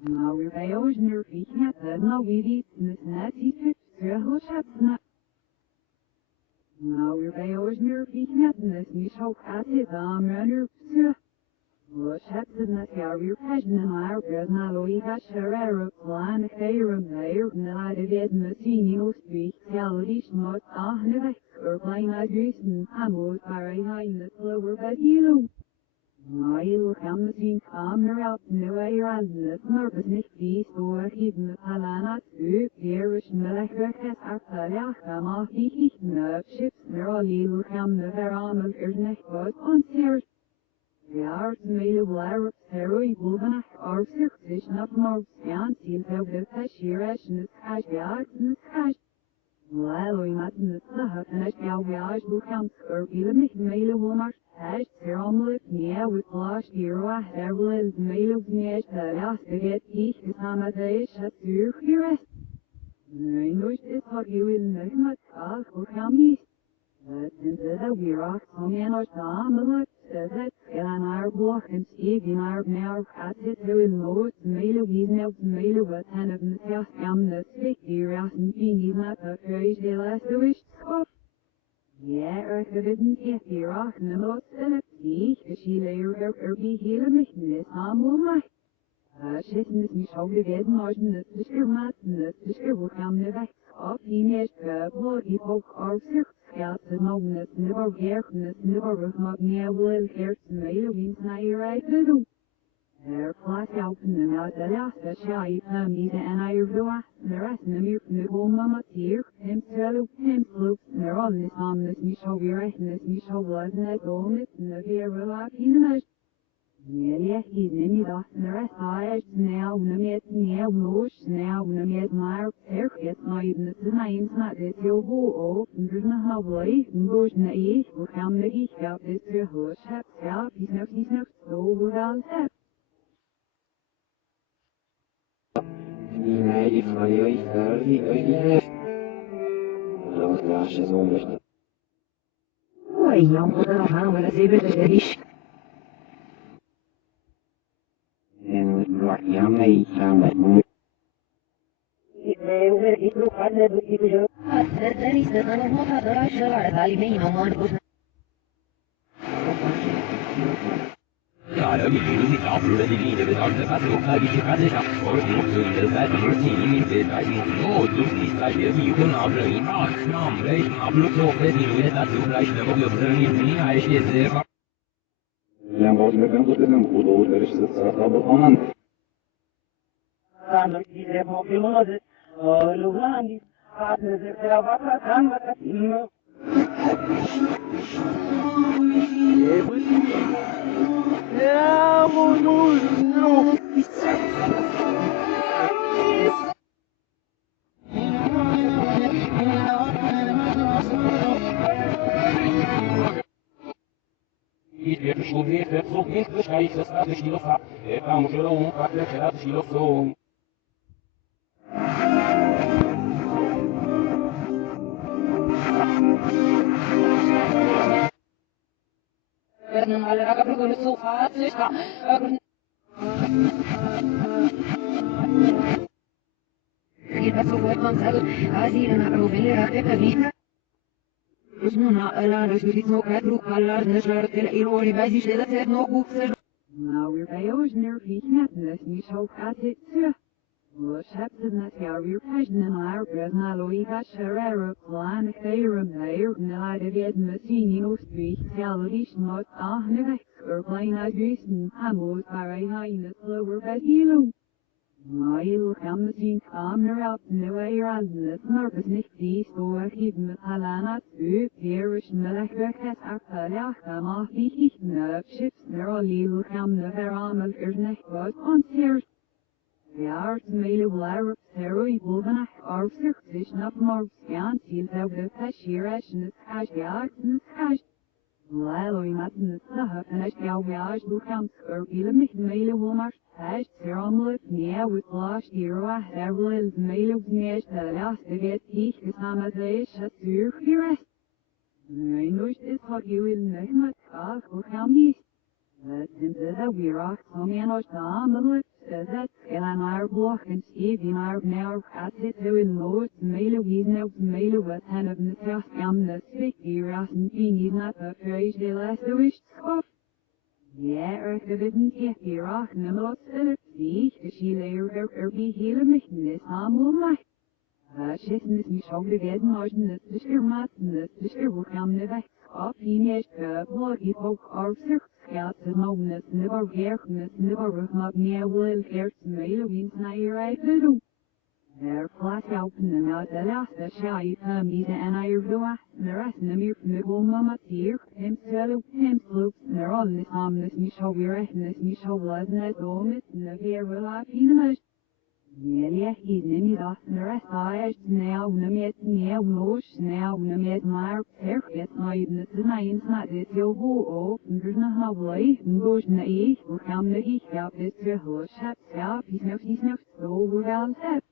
Nou weer bij ons nerviek net nou weer iets net iets terug hebt. Nou weer bij ons nerviek net niet zo gaat het aan mijn was hebt het net jaar weer passion en haar bed na loïga sherera plan geirem neer na de wet machine of speak reality smart aan de weg klein adressen amos waar hij in het lower bed you Mail gaan we zien camera nu weer aan het nervous niet die zo even alana u hier is melachtig het aftalja maar die chips neuralil gaan we weer aan het niet wat ons Ja, het mede blijven heroïne bovenaf zich snap maar aan zien dat het cashier is en het cashier en het cashier. Wel, we moeten het zeggen en het jouw jaar boek aan scorpion niet mede maar het ceremonieel ja we last year was er mede niet de laatste het is samen deze het hier is. Nee, nooit is wat je wil niet met als voor gaan Het is dat we raak van en ons samen het en our block and Steve in our now at it in low mele we now mele wat and of the house am the sick dear ass and being not a crazy last wish. Ja, er didn't get here off in the most she layer her be hele mich samen Zitten is niet zo geweten, maar het is gemaakt en het is gaan de weg op die met die ook al zich gaat het nog net never weer net never maar meer wil eerst mee winst naar je rijden doen. Er plaats jou van de nou de laatste schijf van die en hij er door de rest meer van de mama hier hem sloop er al is aan het niet zo weer en het niet zo was net om het en de weer wel af in de meest. Ja, he's niet dat de rest hij snel met snel los snel met maar perfect maar het is niet maar dit heel hoog en dus nog wel dus nee we gaan met die geld is weer hoog ja is nog zo goed als het Die meid van jullie die heeft dat was het onder Oei, jammer dan gaan we dat even de is en wat jammer gaan met moe ik loop aan de video dat is dat allemaal dat als je daar al mee man Ja, da gibt es nicht auch über die Linie, bis auf der Fassung, weil ich die Fassung habe. Und die Mutter, seit die Mutter, die mit der Zeit in die Not, du siehst, seit wir die Kunden ablehnen, ach, schnamm, welchen Abluck so, wenn die Leute dazu gleich eine Woche für die Linie, ich jetzt selber. Ja, maar we kunnen het in een goed orde, dus dat staat al begonnen. Dan die de mobiele Lugandi, gaat de Kravata kan wat Ja, no. Ich werde schon sehr versucht, nicht beschreibt, das was ich noch hab. Der kam schon um, hat der Kerl sich noch so. Werden alle Ragabrücken so fahrtlich, geht das so gut, man sagt, Asien, aber will er hat nicht. Nou, weer bij ons nerviek net, dus niet zo gaat het terug. Was hebt het net jaar weer passion en haar bed na loïga sherera plan geirem neer na de wet machine of speak reality smart aan de weg klein adressen amos waar hij in het lower bed you Mail gaan we zien camera nu weer aan het nervous niet die zo even alana u hier is melachtig het aftalja maar die chips neuralil gaan we weer aan het niet wat ons hier Ja, het mede blijven heroïne bovenaf zich snap maar aan zien dat het cashier is en het cashier en het cashier. Wel, we moeten het zeggen en het jouw jaar boek aan scorpion niet mede maar het ceremonieel ja we last year was er mede niet de laatste het is samen deze het hier is. Nee, nooit is wat je wil niet met als voor gaan niet. Het is dat we raak van en ons samen that and our block and Steve in our now at it so in Lord Mela we know Mela was hand of the south the stick here and being is not the phrase the last wish off. Yeah, er didn't get here off and the lot see she layer her be here this humble my Schissnis mich auch gewesen heute das ist Massen das ist wo kam ne weg auf ihn nicht blog ich auch auf sich ja das Moment never gerknes never not near will here to mail wins na ihr right do der flash open and out the last that shall you come these and I do the rest of them from the mama here him sloop they're on this this mich auch wir rechnen this mich auch lassen das und the here will I feel Nelia is nimi das nere sai now nimi now mosh now nimi mar perfect now in the nine not this yo ho and there's no how way and goes na e we come the he help this to ho chat help he's no so we down set